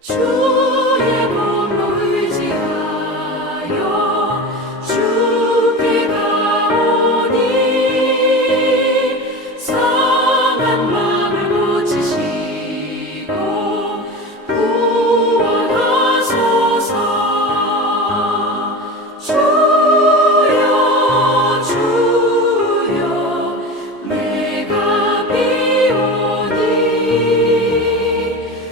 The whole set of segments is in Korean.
주의 몸으로 의지하여 주께 가오니 상한 마음을 고치시고 구원하소서. 주여 주여 내가 비오니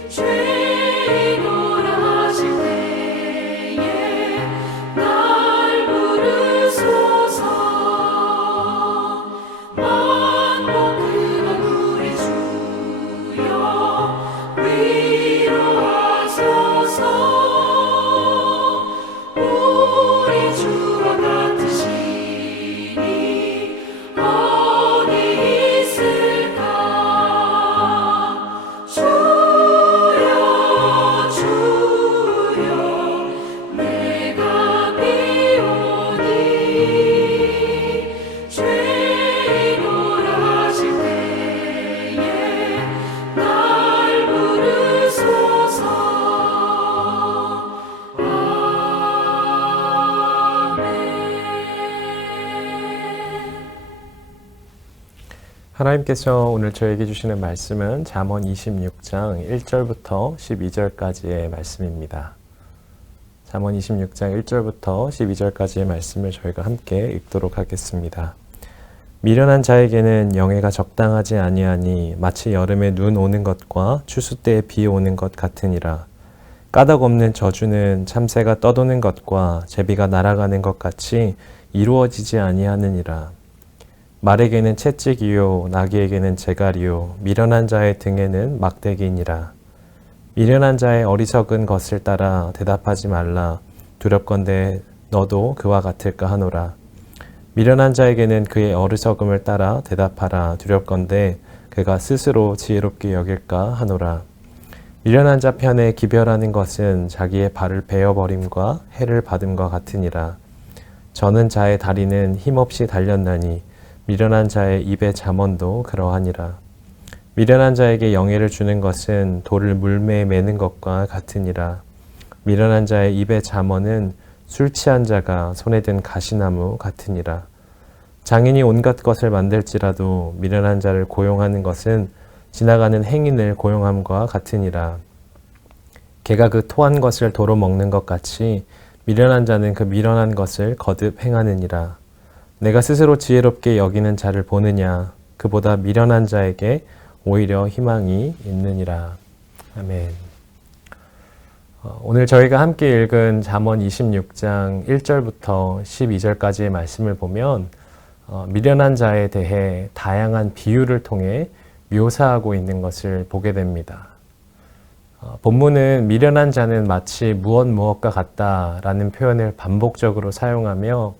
죄인으로 하실 때에 날 부르소서. 만복 그건 우리 주여 위로하소서. 우리 주와 같으시니 어디 있을까. 주여 주여 내가 비오니 죄인으로 하실 때에 날 부르소서. 하나님께서 오늘 저에게 주시는 말씀은 잠언 26장 1절부터 12절까지의 말씀입니다. 잠언 26장 1절부터 12절까지의 말씀을 저희가 함께 읽도록 하겠습니다. 미련한 자에게는 영예가 적당하지 아니하니 마치 여름에 눈 오는 것과 추수 때에 비 오는 것 같으니라. 까닭 없는 저주는 참새가 떠도는 것과 제비가 날아가는 것 같이 이루어지지 아니하느니라. 말에게는 채찍이요 나귀에게는 재갈이요 미련한 자의 등에는 막대기니라. 미련한 자의 어리석은 것을 따라 대답하지 말라. 두렵건대 너도 그와 같을까 하노라. 미련한 자에게는 그의 어리석음을 따라 대답하라. 두렵건대 그가 스스로 지혜롭게 여길까 하노라. 미련한 자 편에 기별하는 것은 자기의 발을 베어버림과 해를 받음과 같으니라. 저는 자의 다리는 힘없이 달렸나니 미련한 자의 입의 잠언도 그러하니라. 미련한 자에게 영예를 주는 것은 돌을 물매에 매는 것과 같으니라. 미련한 자의 입의 잠언은 술 취한 자가 손에 든 가시나무 같으니라. 장인이 온갖 것을 만들지라도 미련한 자를 고용하는 것은 지나가는 행인을 고용함과 같으니라. 개가 그 토한 것을 도로 먹는 것 같이 미련한 자는 그 미련한 것을 거듭 행하느니라. 내가 스스로 지혜롭게 여기는 자를 보느냐. 그보다 미련한 자에게 오히려 희망이 있느니라. 아멘. 오늘 저희가 함께 읽은 잠언 26장 1절부터 12절까지의 말씀을 보면 미련한 자에 대해 다양한 비유를 통해 묘사하고 있는 것을 보게 됩니다. 본문은 미련한 자는 마치 무엇과 같다라는 표현을 반복적으로 사용하며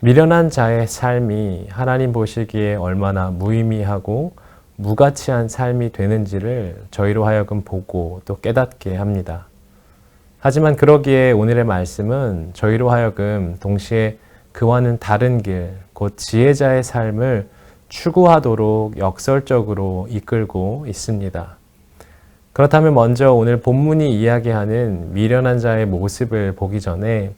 미련한 자의 삶이 하나님 보시기에 얼마나 무의미하고 무가치한 삶이 되는지를 저희로 하여금 보고 또 깨닫게 합니다. 하지만 그러기에 오늘의 말씀은 저희로 하여금 동시에 그와는 다른 길, 곧 지혜자의 삶을 추구하도록 역설적으로 이끌고 있습니다. 그렇다면 먼저 오늘 본문이 이야기하는 미련한 자의 모습을 보기 전에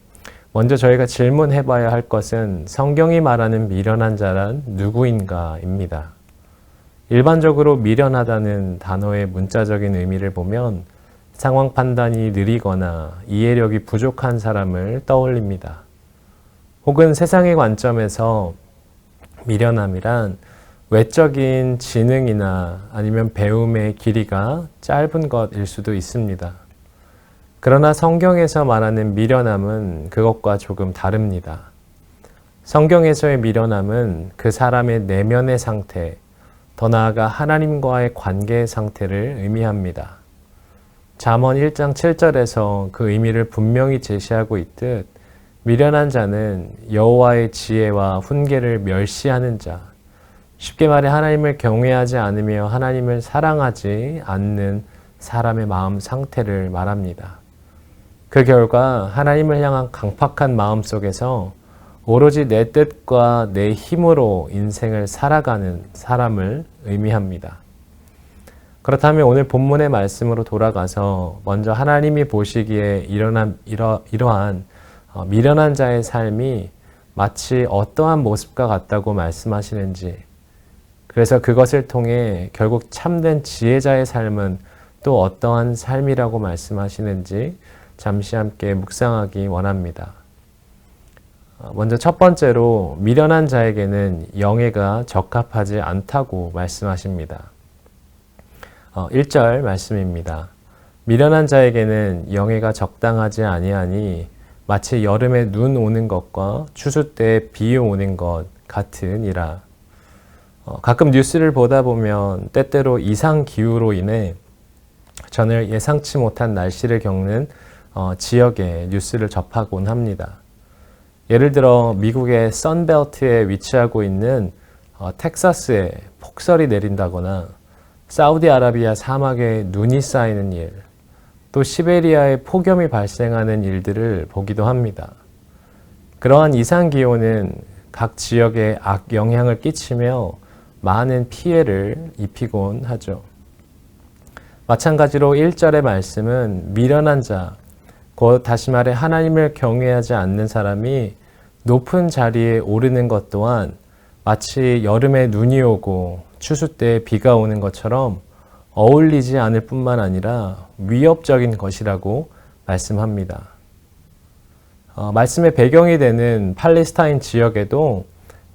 먼저 저희가 질문해 봐야 할 것은 성경이 말하는 미련한 자란 누구인가입니다. 일반적으로 미련하다는 단어의 문자적인 의미를 보면 상황 판단이 느리거나 이해력이 부족한 사람을 떠올립니다. 혹은 세상의 관점에서 미련함이란 외적인 지능이나 아니면 배움의 길이가 짧은 것일 수도 있습니다. 그러나 성경에서 말하는 미련함은 그것과 조금 다릅니다. 성경에서의 미련함은 그 사람의 내면의 상태, 더 나아가 하나님과의 관계의 상태를 의미합니다. 잠언 1장 7절에서 그 의미를 분명히 제시하고 있듯 미련한 자는 여호와의 지혜와 훈계를 멸시하는 자, 쉽게 말해 하나님을 경외하지 않으며 하나님을 사랑하지 않는 사람의 마음 상태를 말합니다. 그 결과 하나님을 향한 강팍한 마음 속에서 오로지 내 뜻과 내 힘으로 인생을 살아가는 사람을 의미합니다. 그렇다면 오늘 본문의 말씀으로 돌아가서 먼저 하나님이 보시기에 이러한 미련한 자의 삶이 마치 어떠한 모습과 같다고 말씀하시는지, 그래서 그것을 통해 결국 참된 지혜자의 삶은 또 어떠한 삶이라고 말씀하시는지 잠시 함께 묵상하기 원합니다. 먼저 첫 번째로 미련한 자에게는 영예가 적합하지 않다고 말씀하십니다. 1절 말씀입니다. 미련한 자에게는 영예가 적당하지 아니하니 마치 여름에 눈 오는 것과 추수 때에 비 오는 것 같으니라. 가끔 뉴스를 보다 보면 때때로 이상 기후로 인해 전혀 예상치 못한 날씨를 겪는 지역의 뉴스를 접하곤 합니다. 예를 들어 미국의 선벨트에 위치하고 있는 텍사스에 폭설이 내린다거나 사우디아라비아 사막에 눈이 쌓이는 일, 또 시베리아에 폭염이 발생하는 일들을 보기도 합니다. 그러한 이상기온은 각 지역에 악영향을 끼치며 많은 피해를 입히곤 하죠. 마찬가지로 1절의 말씀은 미련한 자, 곧 다시 말해 하나님을 경외하지 않는 사람이 높은 자리에 오르는 것 또한 마치 여름에 눈이 오고 추수 때 비가 오는 것처럼 어울리지 않을 뿐만 아니라 위협적인 것이라고 말씀합니다. 말씀의 배경이 되는 팔레스타인 지역에도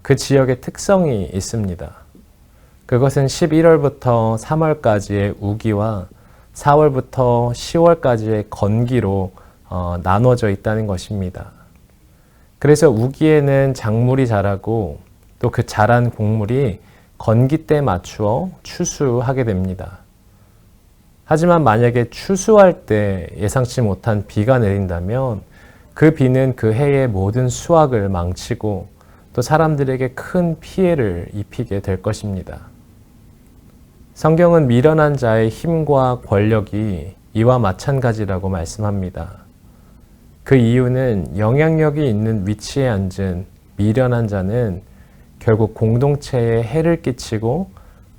그 지역의 특성이 있습니다. 그것은 11월부터 3월까지의 우기와 4월부터 10월까지의 건기로 나눠져 있다는 것입니다. 그래서 우기에는 작물이 자라고 또 그 자란 곡물이 건기 때 맞추어 추수하게 됩니다. 하지만 만약에 추수할 때 예상치 못한 비가 내린다면 그 비는 그 해의 모든 수확을 망치고 또 사람들에게 큰 피해를 입히게 될 것입니다. 성경은 미련한 자의 힘과 권력이 이와 마찬가지라고 말씀합니다. 그 이유는 영향력이 있는 위치에 앉은 미련한 자는 결국 공동체에 해를 끼치고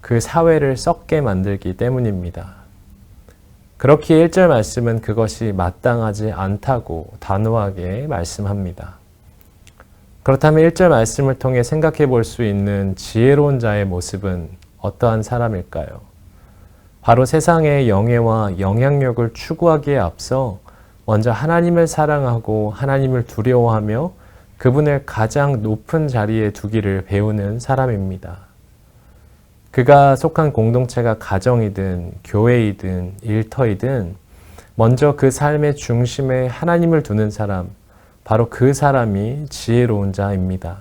그 사회를 썩게 만들기 때문입니다. 그렇기에 1절 말씀은 그것이 마땅하지 않다고 단호하게 말씀합니다. 그렇다면 1절 말씀을 통해 생각해 볼 수 있는 지혜로운 자의 모습은 어떠한 사람일까요? 바로 세상의 영예와 영향력을 추구하기에 앞서 먼저 하나님을 사랑하고 하나님을 두려워하며 그분을 가장 높은 자리에 두기를 배우는 사람입니다. 그가 속한 공동체가 가정이든 교회이든 일터이든 먼저 그 삶의 중심에 하나님을 두는 사람, 바로 그 사람이 지혜로운 자입니다.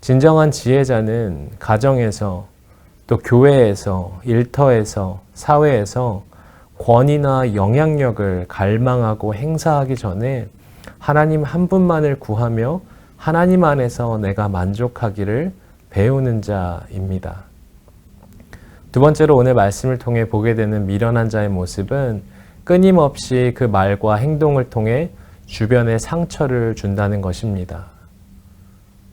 진정한 지혜자는 가정에서 또 교회에서 일터에서 사회에서 권위나 영향력을 갈망하고 행사하기 전에 하나님 한 분만을 구하며 하나님 안에서 내가 만족하기를 배우는 자입니다. 두 번째로 오늘 말씀을 통해 보게 되는 미련한 자의 모습은 끊임없이 그 말과 행동을 통해 주변에 상처를 준다는 것입니다.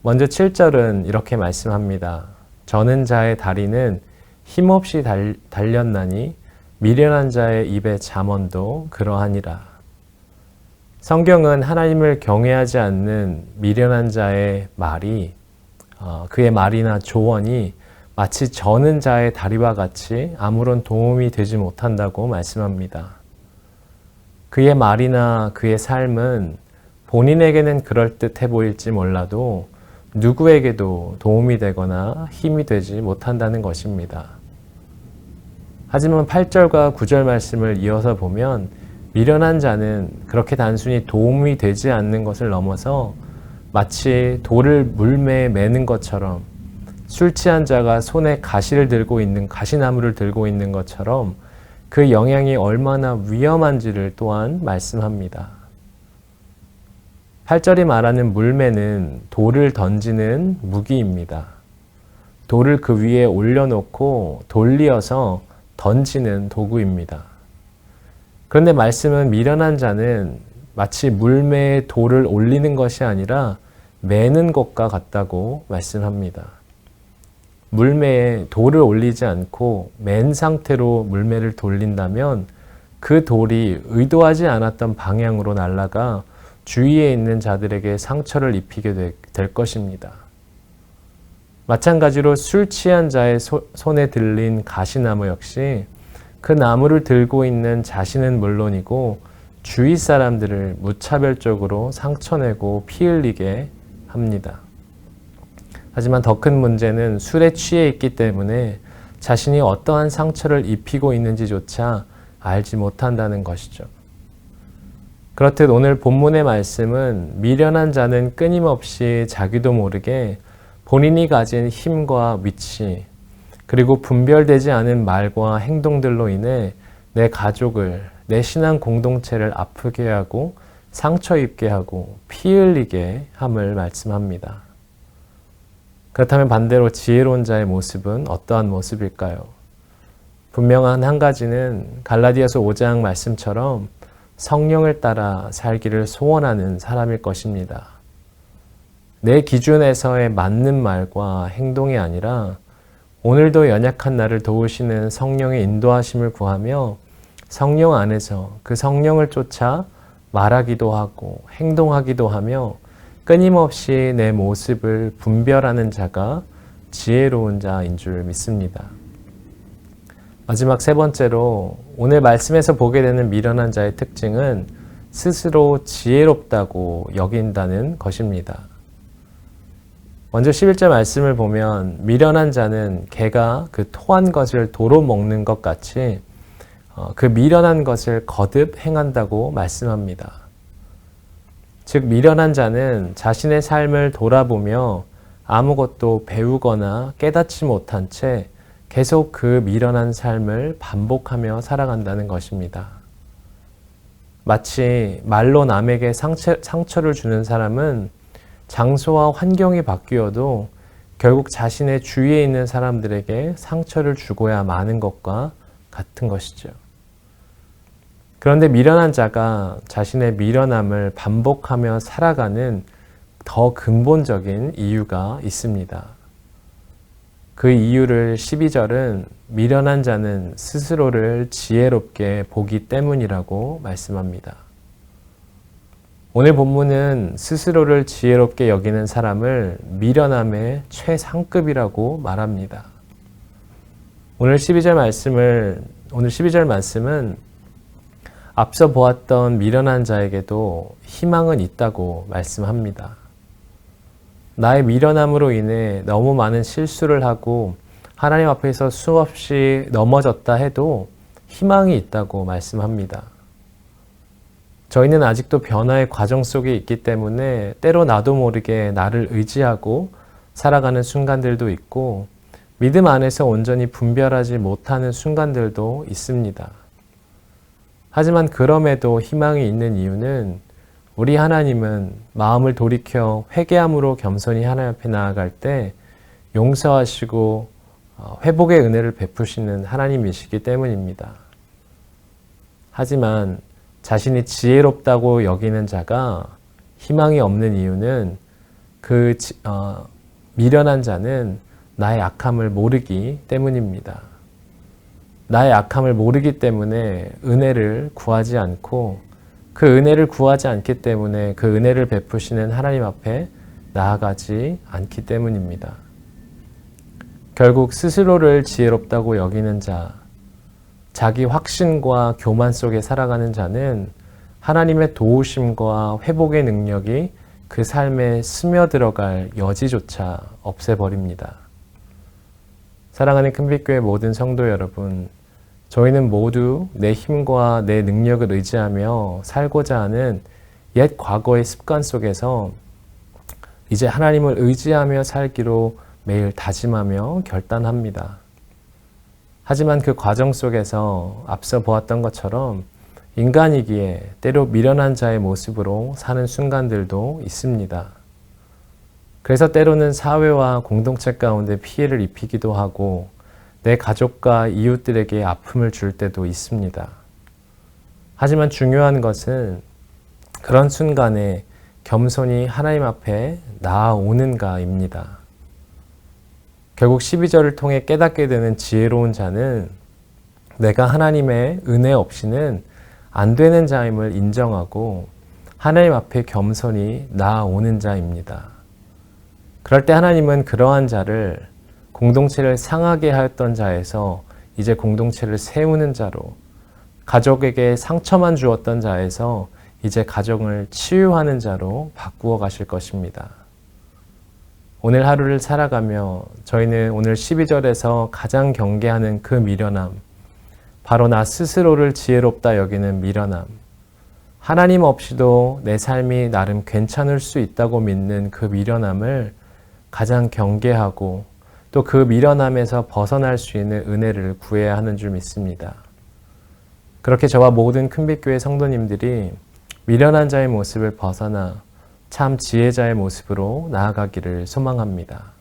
먼저 7절은 이렇게 말씀합니다. 저는 자의 다리는 힘없이 달렸나니 미련한 자의 입의 잠언도 그러하니라. 성경은 하나님을 경외하지 않는 미련한 자의 말이 그의 말이나 조언이 마치 저는 자의 다리와 같이 아무런 도움이 되지 못한다고 말씀합니다. 그의 말이나 그의 삶은 본인에게는 그럴듯해 보일지 몰라도 누구에게도 도움이 되거나 힘이 되지 못한다는 것입니다. 하지만 8절과 9절 말씀을 이어서 보면 미련한 자는 그렇게 단순히 도움이 되지 않는 것을 넘어서 마치 돌을 물매에 매는 것처럼 술 취한 자가 손에 가시나무를 들고 있는 것처럼 그 영향이 얼마나 위험한지를 또한 말씀합니다. 8절이 말하는 물매는 돌을 던지는 무기입니다. 돌을 그 위에 올려놓고 돌리어서 던지는 도구입니다. 그런데 말씀은 미련한 자는 마치 물매에 돌을 올리는 것이 아니라 매는 것과 같다고 말씀합니다. 물매에 돌을 올리지 않고 맨 상태로 물매를 돌린다면 그 돌이 의도하지 않았던 방향으로 날아가 주위에 있는 자들에게 상처를 입히게 될 것입니다. 마찬가지로 술 취한 자의 손에 들린 가시나무 역시 그 나무를 들고 있는 자신은 물론이고 주위 사람들을 무차별적으로 상처내고 피 흘리게 합니다. 하지만 더 큰 문제는 술에 취해 있기 때문에 자신이 어떠한 상처를 입히고 있는지조차 알지 못한다는 것이죠. 그렇듯 오늘 본문의 말씀은 미련한 자는 끊임없이 자기도 모르게 본인이 가진 힘과 위치, 그리고 분별되지 않은 말과 행동들로 인해 내 가족을, 내 신앙 공동체를 아프게 하고 상처 입게 하고 피 흘리게 함을 말씀합니다. 그렇다면 반대로 지혜로운 자의 모습은 어떠한 모습일까요? 분명한 한 가지는 갈라디아서 5장 말씀처럼 성령을 따라 살기를 소원하는 사람일 것입니다. 내 기준에서의 맞는 말과 행동이 아니라 오늘도 연약한 나를 도우시는 성령의 인도하심을 구하며 성령 안에서 그 성령을 쫓아 말하기도 하고 행동하기도 하며 끊임없이 내 모습을 분별하는 자가 지혜로운 자인 줄 믿습니다. 마지막 세 번째로 오늘 말씀에서 보게 되는 미련한 자의 특징은 스스로 지혜롭다고 여긴다는 것입니다. 먼저 11절 말씀을 보면 미련한 자는 개가 그 토한 것을 도로 먹는 것 같이 그 미련한 것을 거듭 행한다고 말씀합니다. 즉 미련한 자는 자신의 삶을 돌아보며 아무것도 배우거나 깨닫지 못한 채 계속 그 미련한 삶을 반복하며 살아간다는 것입니다. 마치 말로 남에게 상처를 주는 사람은 장소와 환경이 바뀌어도 결국 자신의 주위에 있는 사람들에게 상처를 주고야 마는 것과 같은 것이죠. 그런데 미련한 자가 자신의 미련함을 반복하며 살아가는 더 근본적인 이유가 있습니다. 그 이유를 12절은 미련한 자는 스스로를 지혜롭게 보기 때문이라고 말씀합니다. 오늘 본문은 스스로를 지혜롭게 여기는 사람을 미련함의 최상급이라고 말합니다. 오늘 12절 말씀은 앞서 보았던 미련한 자에게도 희망은 있다고 말씀합니다. 나의 미련함으로 인해 너무 많은 실수를 하고 하나님 앞에서 수없이 넘어졌다 해도 희망이 있다고 말씀합니다. 저희는 아직도 변화의 과정 속에 있기 때문에 때로 나도 모르게 나를 의지하고 살아가는 순간들도 있고 믿음 안에서 온전히 분별하지 못하는 순간들도 있습니다. 하지만 그럼에도 희망이 있는 이유는 우리 하나님은 마음을 돌이켜 회개함으로 겸손히 하나님 앞에 나아갈 때 용서하시고 회복의 은혜를 베푸시는 하나님이시기 때문입니다. 하지만 자신이 지혜롭다고 여기는 자가 희망이 없는 이유는 그 미련한 자는 나의 악함을 모르기 때문입니다. 나의 악함을 모르기 때문에 은혜를 구하지 않고 그 은혜를 구하지 않기 때문에 그 은혜를 베푸시는 하나님 앞에 나아가지 않기 때문입니다. 결국 스스로를 지혜롭다고 여기는 자, 자기 확신과 교만 속에 살아가는 자는 하나님의 도우심과 회복의 능력이 그 삶에 스며들어갈 여지조차 없애버립니다. 사랑하는 큰빛교회 모든 성도 여러분, 저희는 모두 내 힘과 내 능력을 의지하며 살고자 하는 옛 과거의 습관 속에서 이제 하나님을 의지하며 살기로 매일 다짐하며 결단합니다. 하지만 그 과정 속에서 앞서 보았던 것처럼 인간이기에 때로 미련한 자의 모습으로 사는 순간들도 있습니다. 그래서 때로는 사회와 공동체 가운데 피해를 입히기도 하고 내 가족과 이웃들에게 아픔을 줄 때도 있습니다. 하지만 중요한 것은 그런 순간에 겸손히 하나님 앞에 나아오는가입니다. 결국 12절을 통해 깨닫게 되는 지혜로운 자는 내가 하나님의 은혜 없이는 안 되는 자임을 인정하고 하나님 앞에 겸손히 나아오는 자입니다. 그럴 때 하나님은 그러한 자를 공동체를 상하게 하였던 자에서 이제 공동체를 세우는 자로, 가족에게 상처만 주었던 자에서 이제 가정을 치유하는 자로 바꾸어 가실 것입니다. 오늘 하루를 살아가며 저희는 오늘 12절에서 가장 경계하는 그 미련함, 바로 나 스스로를 지혜롭다 여기는 미련함, 하나님 없이도 내 삶이 나름 괜찮을 수 있다고 믿는 그 미련함을 가장 경계하고 또 그 미련함에서 벗어날 수 있는 은혜를 구해야 하는 줄 믿습니다. 그렇게 저와 모든 큰빛교회 성도님들이 미련한 자의 모습을 벗어나 참 지혜자의 모습으로 나아가기를 소망합니다.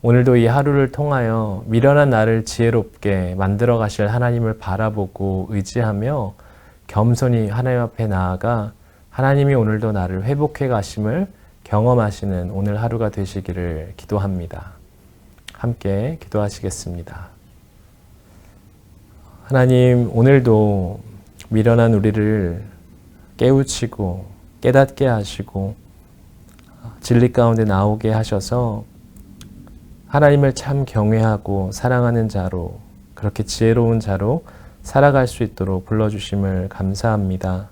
오늘도 이 하루를 통하여 미련한 나를 지혜롭게 만들어 가실 하나님을 바라보고 의지하며 겸손히 하나님 앞에 나아가 하나님이 오늘도 나를 회복해 가심을 경험하시는 오늘 하루가 되시기를 기도합니다. 함께 기도하시겠습니다. 하나님, 오늘도 미련한 우리를 깨우치고 깨닫게 하시고 진리 가운데 나오게 하셔서 하나님을 참 경외하고 사랑하는 자로, 그렇게 지혜로운 자로 살아갈 수 있도록 불러주심을 감사합니다.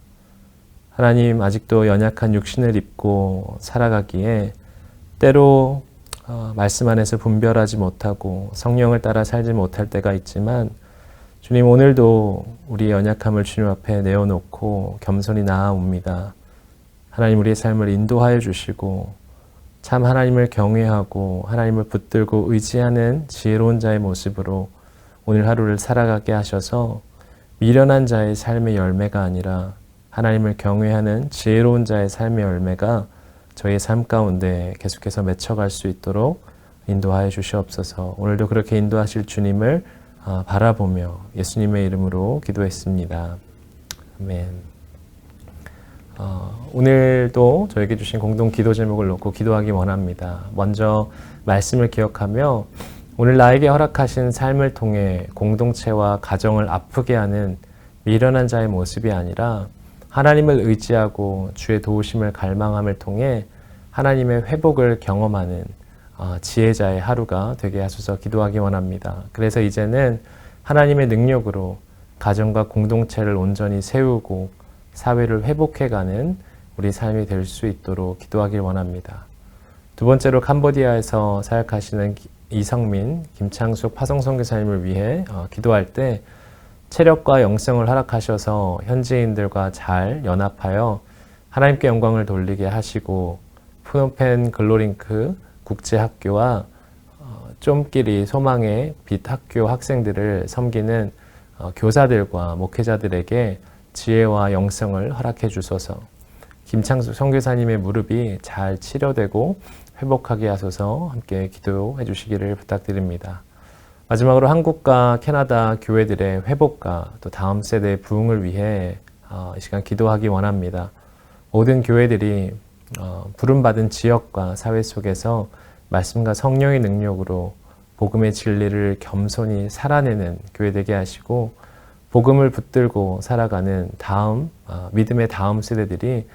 하나님, 아직도 연약한 육신을 입고 살아가기에 때로 말씀 안에서 분별하지 못하고 성령을 따라 살지 못할 때가 있지만 주님, 오늘도 우리의 연약함을 주님 앞에 내어놓고 겸손히 나아옵니다. 하나님, 우리의 삶을 인도하여 주시고 참 하나님을 경외하고 하나님을 붙들고 의지하는 지혜로운 자의 모습으로 오늘 하루를 살아가게 하셔서 미련한 자의 삶의 열매가 아니라 하나님을 경외하는 지혜로운 자의 삶의 열매가 저희의 삶 가운데 계속해서 맺혀갈 수 있도록 인도하여 주시옵소서. 오늘도 그렇게 인도하실 주님을 바라보며 예수님의 이름으로 기도했습니다. 아멘. 오늘도 저에게 주신 공동 기도 제목을 놓고 기도하기 원합니다. 먼저 말씀을 기억하며 오늘 나에게 허락하신 삶을 통해 공동체와 가정을 아프게 하는 미련한 자의 모습이 아니라 하나님을 의지하고 주의 도우심을 갈망함을 통해 하나님의 회복을 경험하는 지혜자의 하루가 되게 하소서 기도하기 원합니다. 그래서 이제는 하나님의 능력으로 가정과 공동체를 온전히 세우고 사회를 회복해가는 우리 삶이 될 수 있도록 기도하길 원합니다. 두 번째로 캄보디아에서 사역하시는 이성민, 김창숙 파송선교사님을 위해 기도할 때 체력과 영성을 허락하셔서 현지인들과 잘 연합하여 하나님께 영광을 돌리게 하시고 푸놈펜 글로링크 국제학교와 좀끼리 소망의 빛 학교 학생들을 섬기는 교사들과 목회자들에게 지혜와 영성을 허락해 주소서. 김창숙 선교사님의 무릎이 잘 치료되고 회복하게 하소서 함께 기도해 주시기를 부탁드립니다. 마지막으로 한국과 캐나다 교회들의 회복과 또 다음 세대의 부흥을 위해 이 시간 기도하기 원합니다. 모든 교회들이 부름받은 지역과 사회 속에서 말씀과 성령의 능력으로 복음의 진리를 겸손히 살아내는 교회 되게 하시고 복음을 붙들고 살아가는 믿음의 다음 세대들이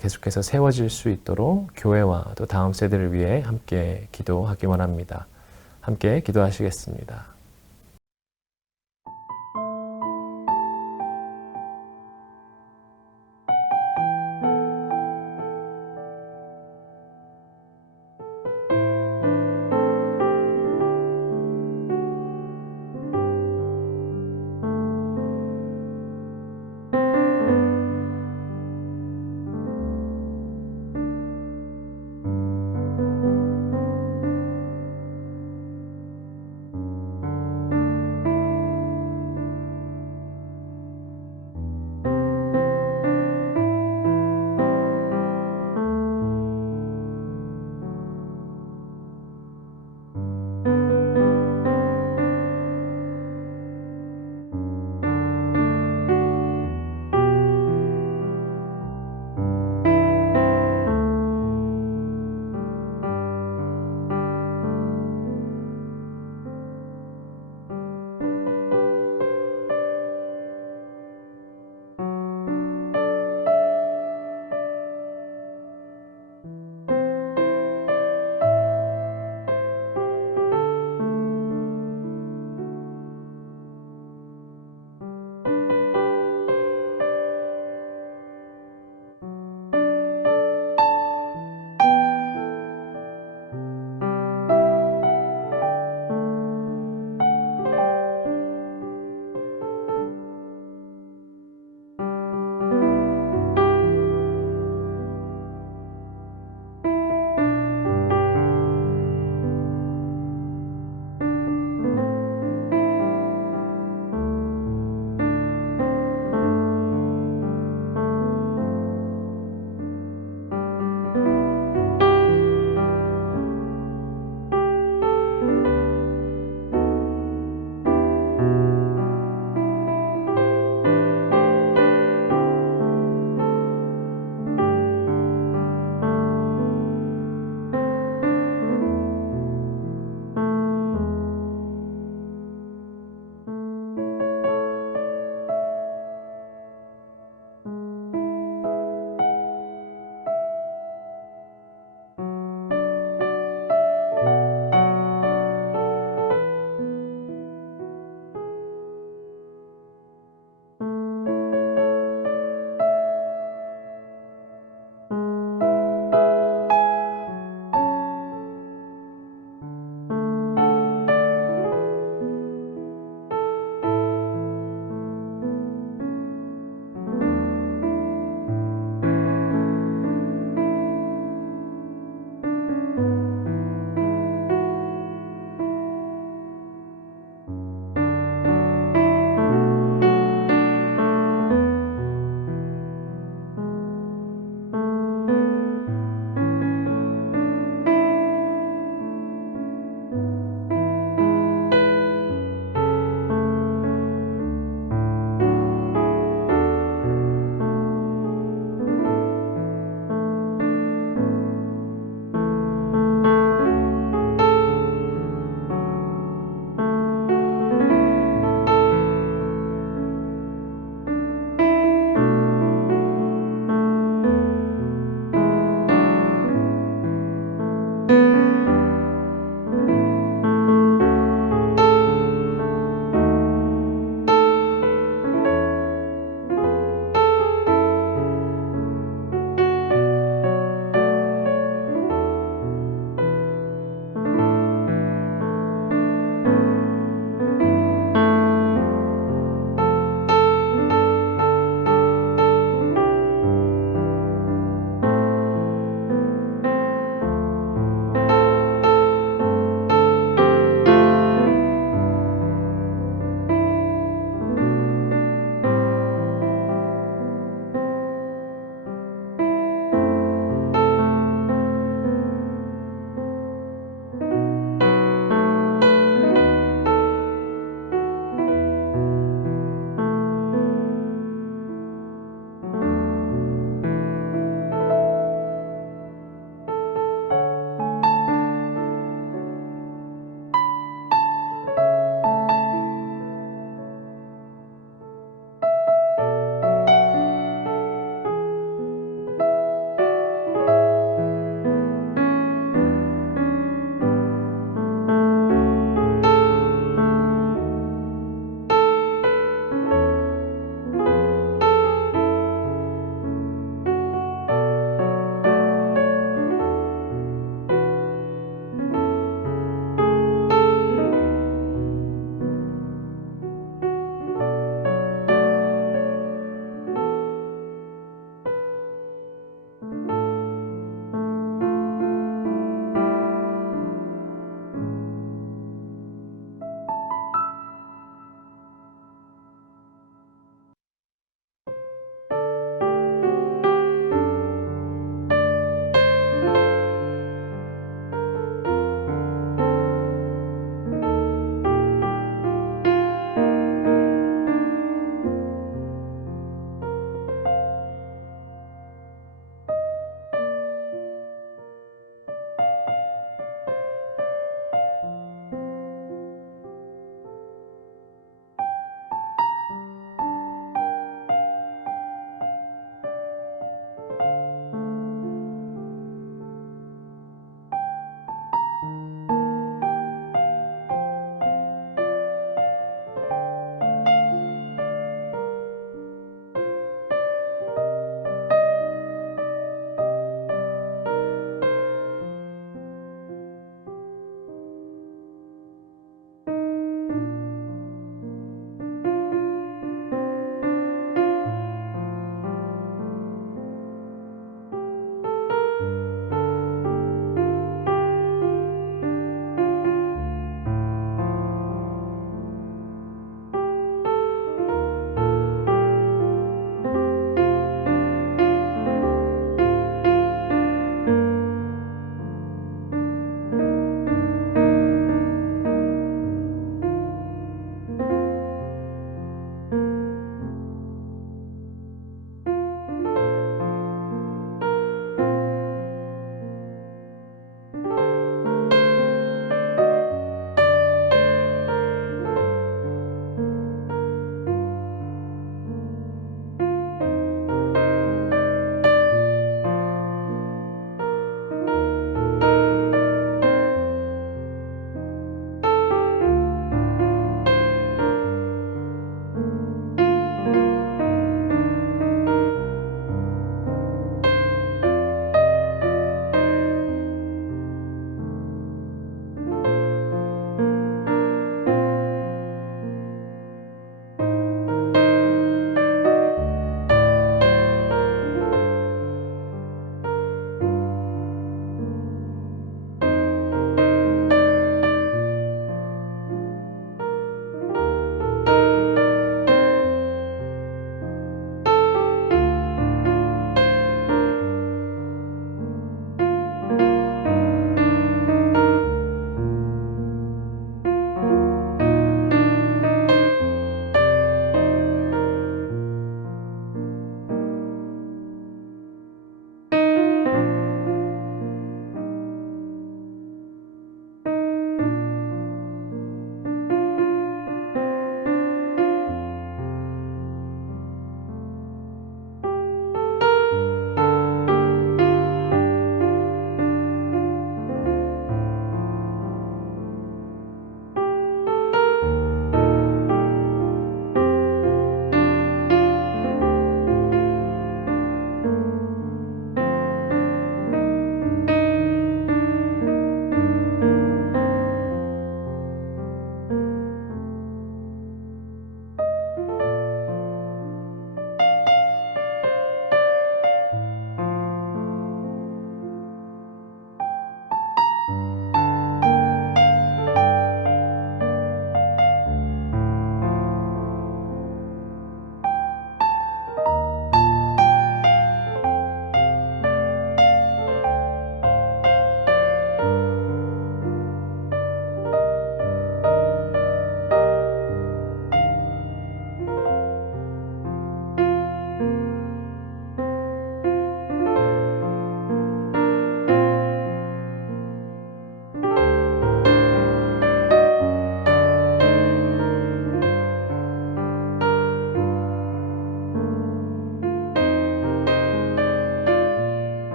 계속해서 세워질 수 있도록 교회와 또 다음 세대를 위해 함께 기도하기 원합니다. 함께 기도하시겠습니다.